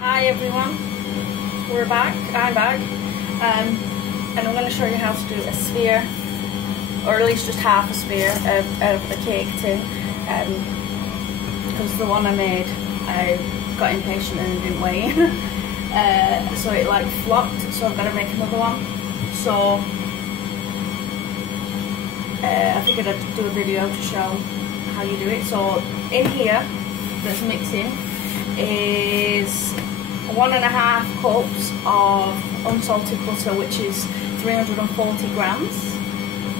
Hi everyone, we're back, I'm back, and I'm going to show you how to do a sphere, or at least just half a sphere of a cake tin, because the one I made, I got impatient and it didn't weigh, so it like flopped, so I've got to make another one. So I figured I'd do a video to show how you do it. So in here, that's mixing, is 1.5 cups of unsalted butter, which is 340 grams,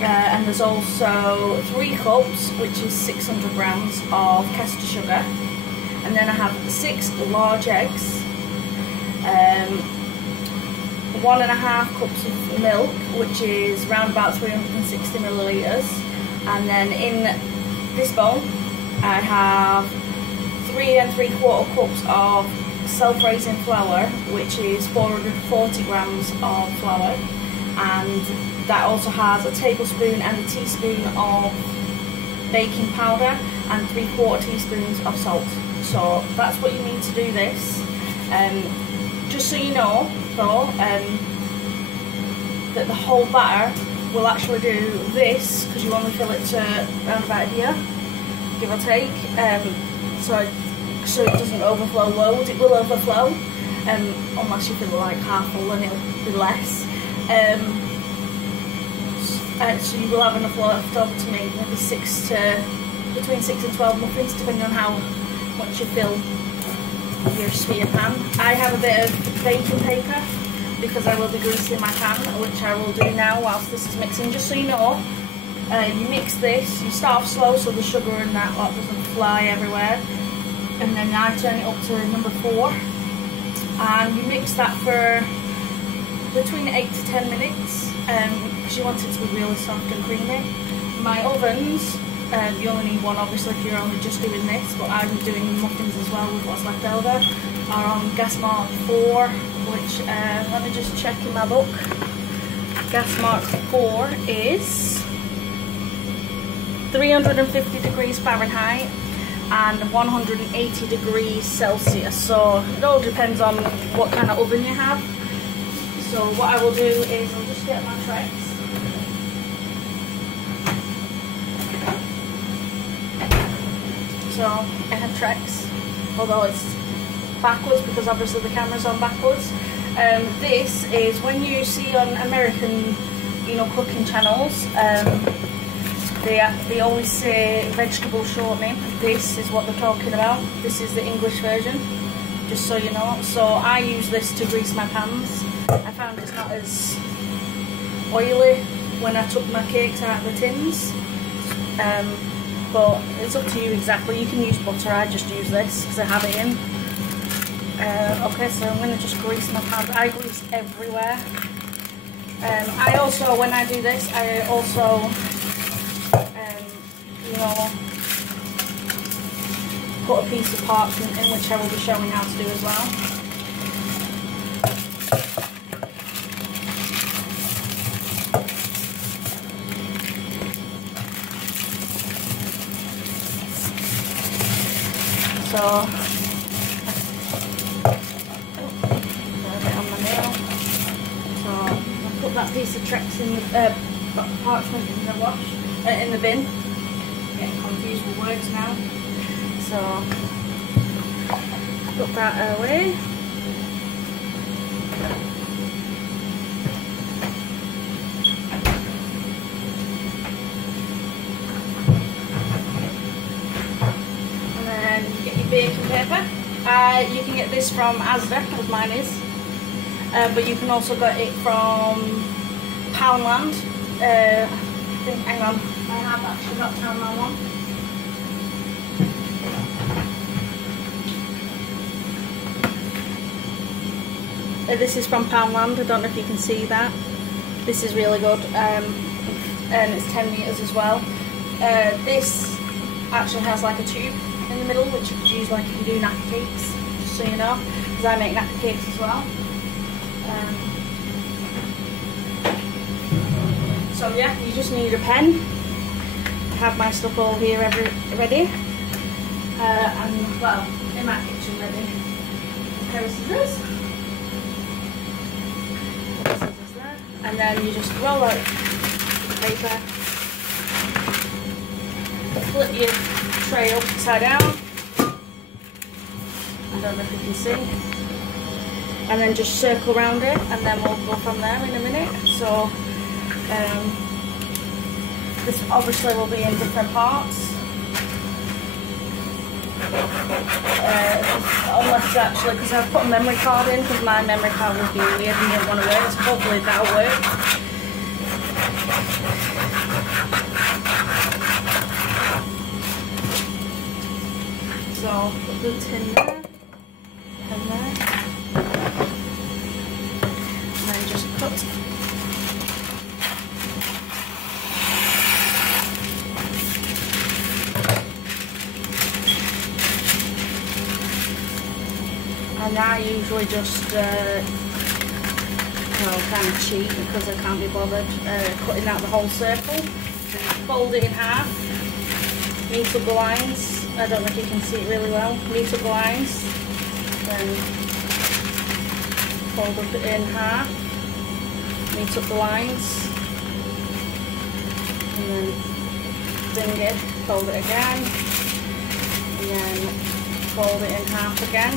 and there's also 3 cups, which is 600 grams of caster sugar, and then I have 6 large eggs, 1.5 cups of milk, which is around about 360 millilitres, and then in this bowl I have 3 3/4 cups of self-raising flour, which is 440 grams of flour, and that also has a tablespoon and a teaspoon of baking powder and 3/4 teaspoons of salt. So that's what you need to do this. Just so you know though, that the whole batter will actually do this, because you only fill it to around about here, give or take, so it doesn't overflow loads. It will overflow, unless you fill it like half full, and it'll be less. So you will have enough left over to make maybe between 6 and 12 muffins, depending on how much you fill your sphere pan. I have a bit of baking paper because I will be greasing my pan, which I will do now whilst this is mixing. Just so you know, you mix this, you start off slow so the sugar and that lot doesn't fly everywhere, and then I turn it up to number 4, and you mix that for between 8 to 10 minutes, because you want it to be really soft and creamy. My ovens, you only need one obviously if you're only just doing this, but I'm doing muffins as well with what's left over, are on gas mark 4, which, let me just check in my book. Gas mark 4 is 350 degrees Fahrenheit and 180 degrees Celsius, so it all depends on what kind of oven you have. So what I will do is I'll just get my tracks. So I have tracks, although it's backwards because obviously the camera's on backwards. This is when you see on American, cooking channels, they always say vegetable shortening. This is what they're talking about. This is the English version, just so you know. So I use this to grease my pans. I found it's not as oily when I took my cakes out of the tins, but it's up to you exactly. You can use butter, I just use this because I have it in. Okay, so I'm going to just grease my pans. I grease everywhere. I also, when I do this, I also put a piece of parchment in, which I will be showing how to do as well. So, a bit on my nail. So I put that piece of Trex in the parchment in the in the bin. Getting confused with words now. So put that away. And then you get your baking paper. You can get this from Asda, as mine is, but you can also get it from Poundland. Hang on, I have actually got Poundland one. This is from Poundland. I don't know if you can see that. This is really good, and it's 10 metres as well. This actually has like a tube in the middle, which you could use like if you do nappy cakes, just so you know, because I make nappy cakes as well. So yeah, you just need a pen. I have my stuff all here ready, and well, in my kitchen ready. pair of scissors. And then you just roll out the paper, flip your tray upside down. I don't know if you can see. And then just circle around it, and then we'll go from there in a minute. So this obviously will be in different parts. Unless actually, because I've put a memory card in, because my memory card was being weird and didn't want to work, so hopefully that'll work. So put the tin there and there, and then just cut. And I usually just, kind of cheat because I can't be bothered cutting out the whole circle. Fold it in half, meet up the lines. I don't know if you can see it really well. Meet up the lines, then fold up it in half, meet up the lines, and then bring it, fold it again, and then fold it in half again.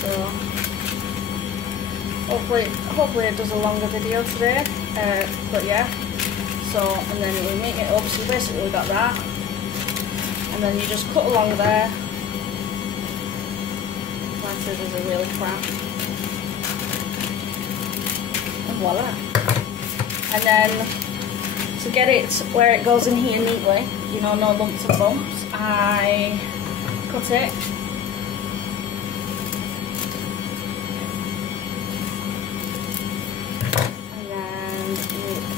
So hopefully it does a longer video today, but yeah. So, and then we make it up, so basically we got that, and then you just cut along there. My scissors are really crap. And voila. And then to get it where it goes in here neatly, you know, no lumps and bumps, I cut it. And then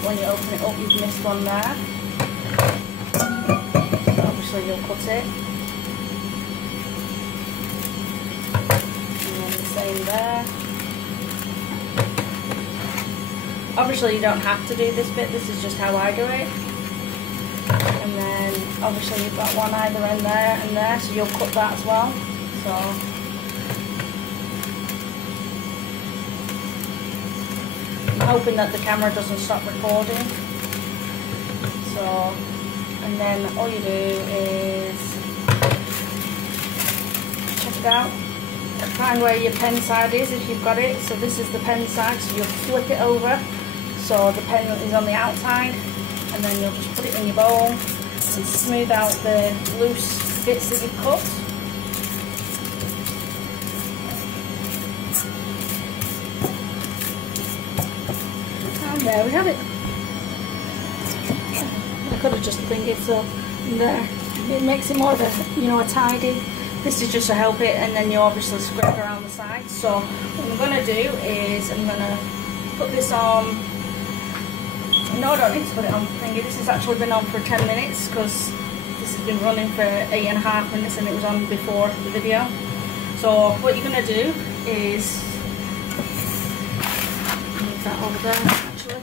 when you open it up, you've missed one there. So obviously you'll cut it. And then the same there. Obviously you don't have to do this bit, this is just how I do it. And then obviously you've got one either end there and there, so you'll cut that as well. So I'm hoping that the camera doesn't stop recording. So, and then all you do is check it out. Find where your pen side is if you've got it. So this is the pen side, so you'll flip it over so the pen is on the outside, and then you'll just put it in your bowl and smooth out the loose bits that you've cut. And there we have it. I could have just fingered so there. It makes it more of a, you know, a tidy. This is just to help it, and then you obviously scrape around the sides. So what I'm going to do is I'm going to put this on. No, I don't need to put it on thingy. This has actually been on for 10 minutes because this has been running for 8.5 minutes and it was on before the video. So what you're going to do is move that over there actually.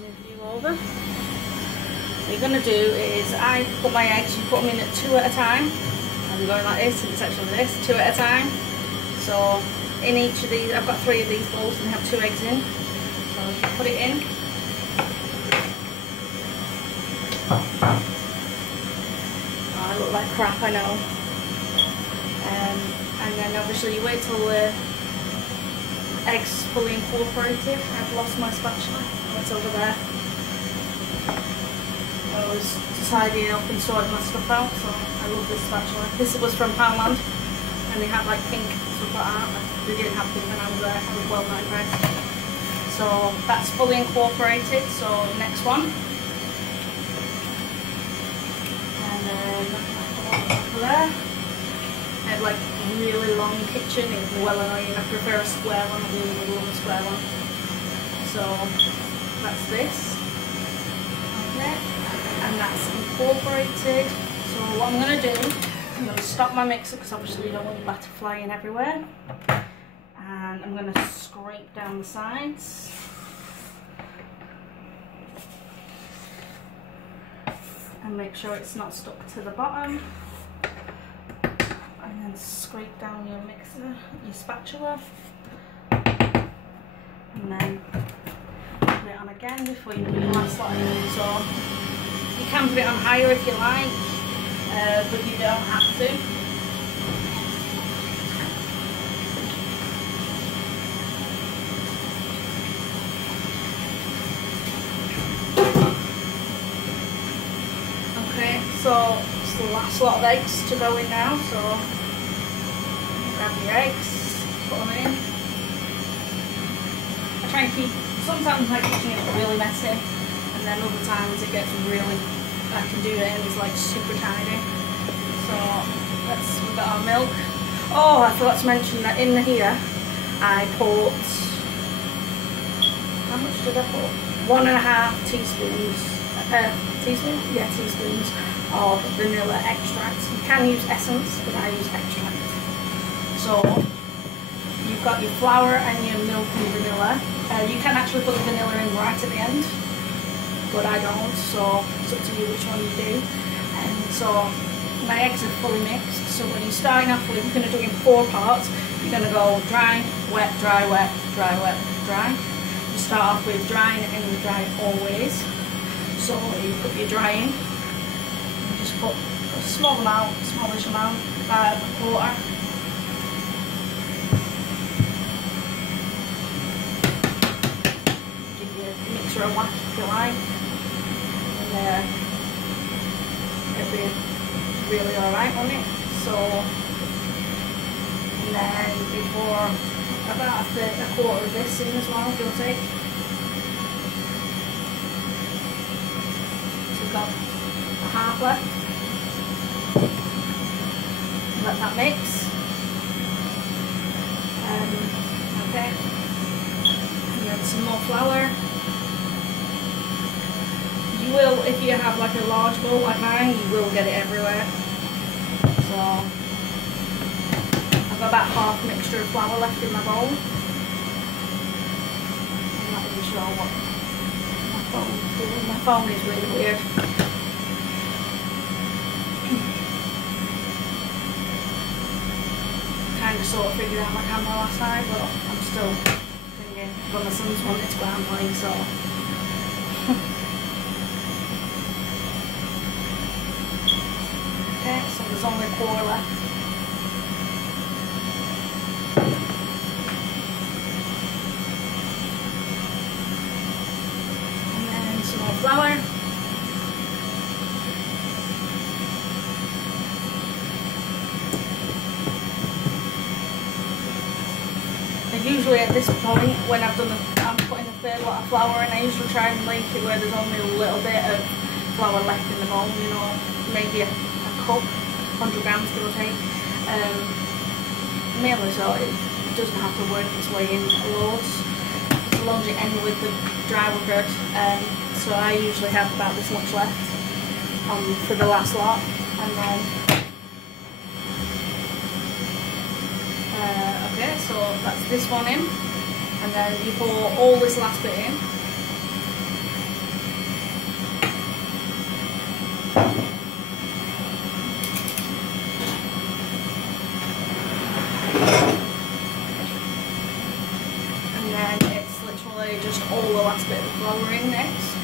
Move you over. What you're going to do is I put my eggs, you put them in at 2 at a time. I'm going like this, and it's actually this, 2 at a time. So in each of these, I've got 3 of these bowls and they have 2 eggs in. So you put it in. Oh, I look like crap, I know. And then obviously you wait till the eggs fully incorporated. I've lost my spatula. Oh, it's over there. I was tidying up and sorting my stuff out, so I love this spatula. This was from Poundland, and they had like pink stuff like that. They didn't have pink when I was there. I was well not impressed. So that's fully incorporated. So next one. There. I have like a really long kitchen, it's well annoying. I prefer a square one, I really love a square one. So that's this. Okay. And that's incorporated. So what I'm going to do, I'm going to stop my mixer because obviously you don't want the batter flying everywhere. And I'm going to scrape down the sides. And make sure it's not stuck to the bottom. scrape down your mixer, your spatula, and then put it on again before you put your last lot in. So you can put it on higher if you like, but you don't have to. Okay, so it's the last lot of eggs to go in now, so grab your eggs, put them in. I try and keep, sometimes my kitchen is really messy, and then other times it gets really, I can do it and it's like super tidy. So we've got our milk. Oh, I forgot to mention that in here I put, how much did I put? 1.5 teaspoons. Teaspoons of vanilla extract. You can use essence, but I use extract. So you've got your flour and your milk and vanilla. You can actually put the vanilla in right at the end, but I don't, so it's up to you which one you do. And so my eggs are fully mixed, so when you're starting off with, you're going to do it in 4 parts. You're going to go dry, wet, dry, wet, dry, wet, dry. You start off with drying and you dry always. So you put your dry in, you just put a small amount, smallish amount, about a quarter. Give your mixer a whack if you like, and it'll be really alright on it. So, and then before, about a quarter of this in as well, give or take. Got a half left. Let that mix. Okay. And then some more flour. You will, if you have like a large bowl like mine, you will get it everywhere. So I've got about half mixture of flour left in my bowl. I'm not even sure what my phone is really weird. Kind of sort of figured out my camera last night, but I'm still thinking, but my son's wanted to go out and play, so. Okay, so there's only 4 left. Flour. And usually at this point, when I'm putting a 3rd lot of flour in, I usually try and make it where there's only a little bit of flour left in the bowl, you know, maybe a cup, 100 grams give or take. Mainly so it doesn't have to work its way in loads, as long as it ends with the dry were good. So I usually have about this much left for the last lot, and then okay, so that's this one in, and then you pour all this last bit in. And then it's literally just all the last bit of flour in next.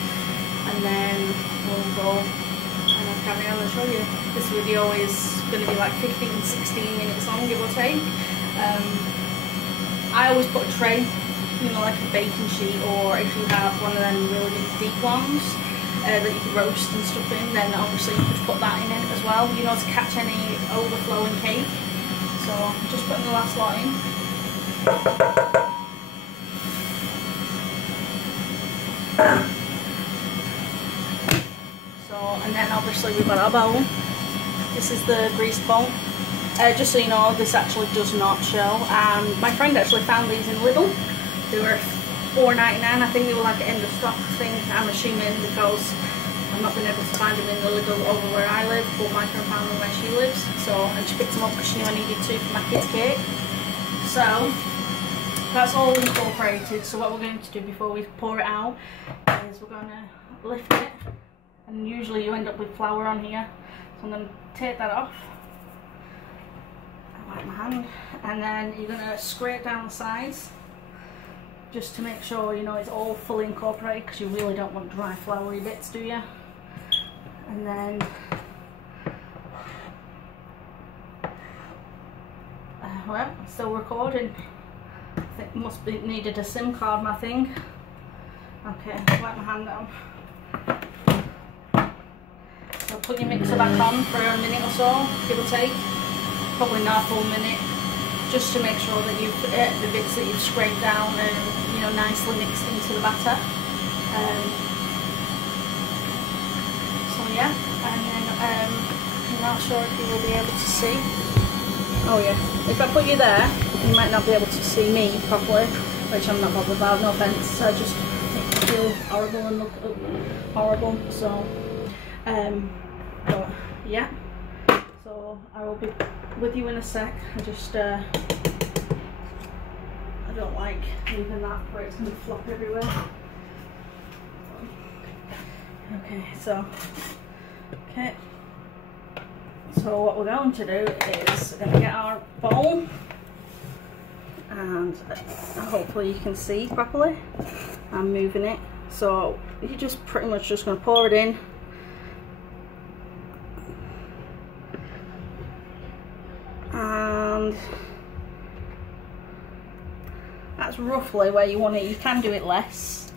And then we'll go and I'll carry on and show you. This video is going to be like 15-16 minutes long, give or take. I always put a tray, you know, like a baking sheet, or if you have one of them really big deep ones that you can roast and stuff in, then obviously you could put that in it as well, you know, to catch any overflowing cake. So I'm just putting the last lot in. And then obviously we've got our bowl. This is the greased bowl. Just so you know, this actually does not show. My friend actually found these in Lidl. They were $4.99. I think they were like an end of stock thing, I'm assuming, because I've not been able to find them in the Lidl over where I live, but my friend found them where she lives. So, and she picked them up because she knew I needed to for my kids' cake. So that's all incorporated. So what we're going to do before we pour it out is we're going to lift it. And usually you end up with flour on here, so I'm going to take that off. wet my hand, and then you're going to scrape down the sides just to make sure, you know, it's all fully incorporated, because you really don't want dry floury bits, do you? And then well, still recording. I think must be needed a SIM card, my thing. Okay, wet my hand down. So put your mixer back on for a minute or so, give or take. Probably not a full minute, just to make sure that you've the bits that you've scraped down and, you know, nicely mixed into the batter. So yeah, and then I'm not sure if you will be able to see. Oh yeah, if I put you there, you might not be able to see me properly, which I'm not bothered about, no offence. I just feel horrible and look horrible, so but yeah, so I will be with you in a sec. I just I don't like leaving that where it's going to flop everywhere. Okay, so so what we're going to do is we're going to get our bowl, and hopefully you can see properly. I'm moving it, so you're just pretty much just going to pour it in. And that's roughly where you want it. You can do it less.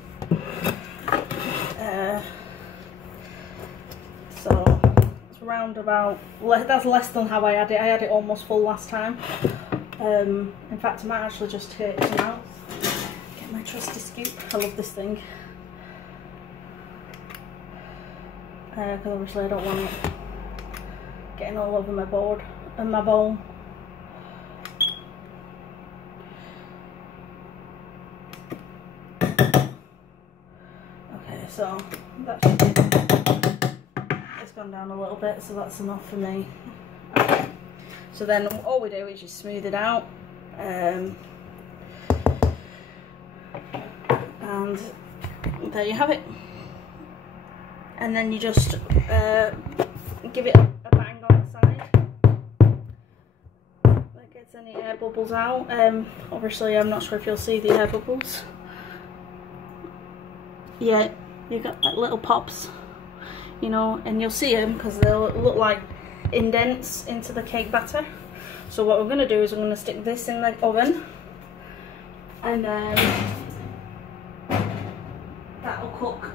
So it's around about, that's less than how I had it. I had it almost full last time. In fact, I might actually just take some out. Get my trusty scoop. I love this thing. Because obviously I don't want it getting all over my board and my bowl. Okay, so that's, it's gone down a little bit, so that's enough for me. Okay, so then all we do is just smooth it out, and there you have it. And then you just give it a bang on the side. That gets any air bubbles out. Obviously I'm not sure if you'll see the air bubbles. Yeah, you got like little pops, you know, and you'll see them because they'll look like indents into the cake batter. So what we're going to do is we're going to stick this in the oven, and then that'll cook.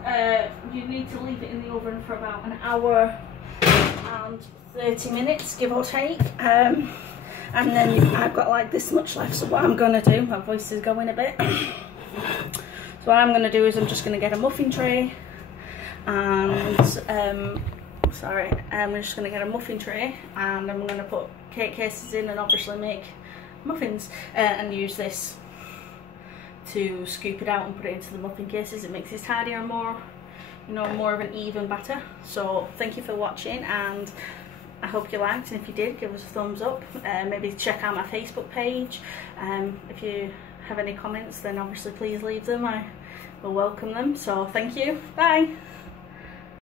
You need to leave it in the oven for about an hour and 30 minutes, give or take. And then I've got like this much left, so what I'm going to do, my voice is going a bit. So what I'm going to do is I'm just going to get a muffin tray, and I'm just going to get a muffin tray, and I'm going to put cake cases in and obviously make muffins, and use this to scoop it out and put it into the muffin cases. It makes it tidier and more, you know, more of an even batter. So thank you for watching, and I hope you liked, and if you did, give us a thumbs up. Maybe check out my Facebook page. If you have any comments, then obviously please leave them. I will welcome them. So thank you. Bye.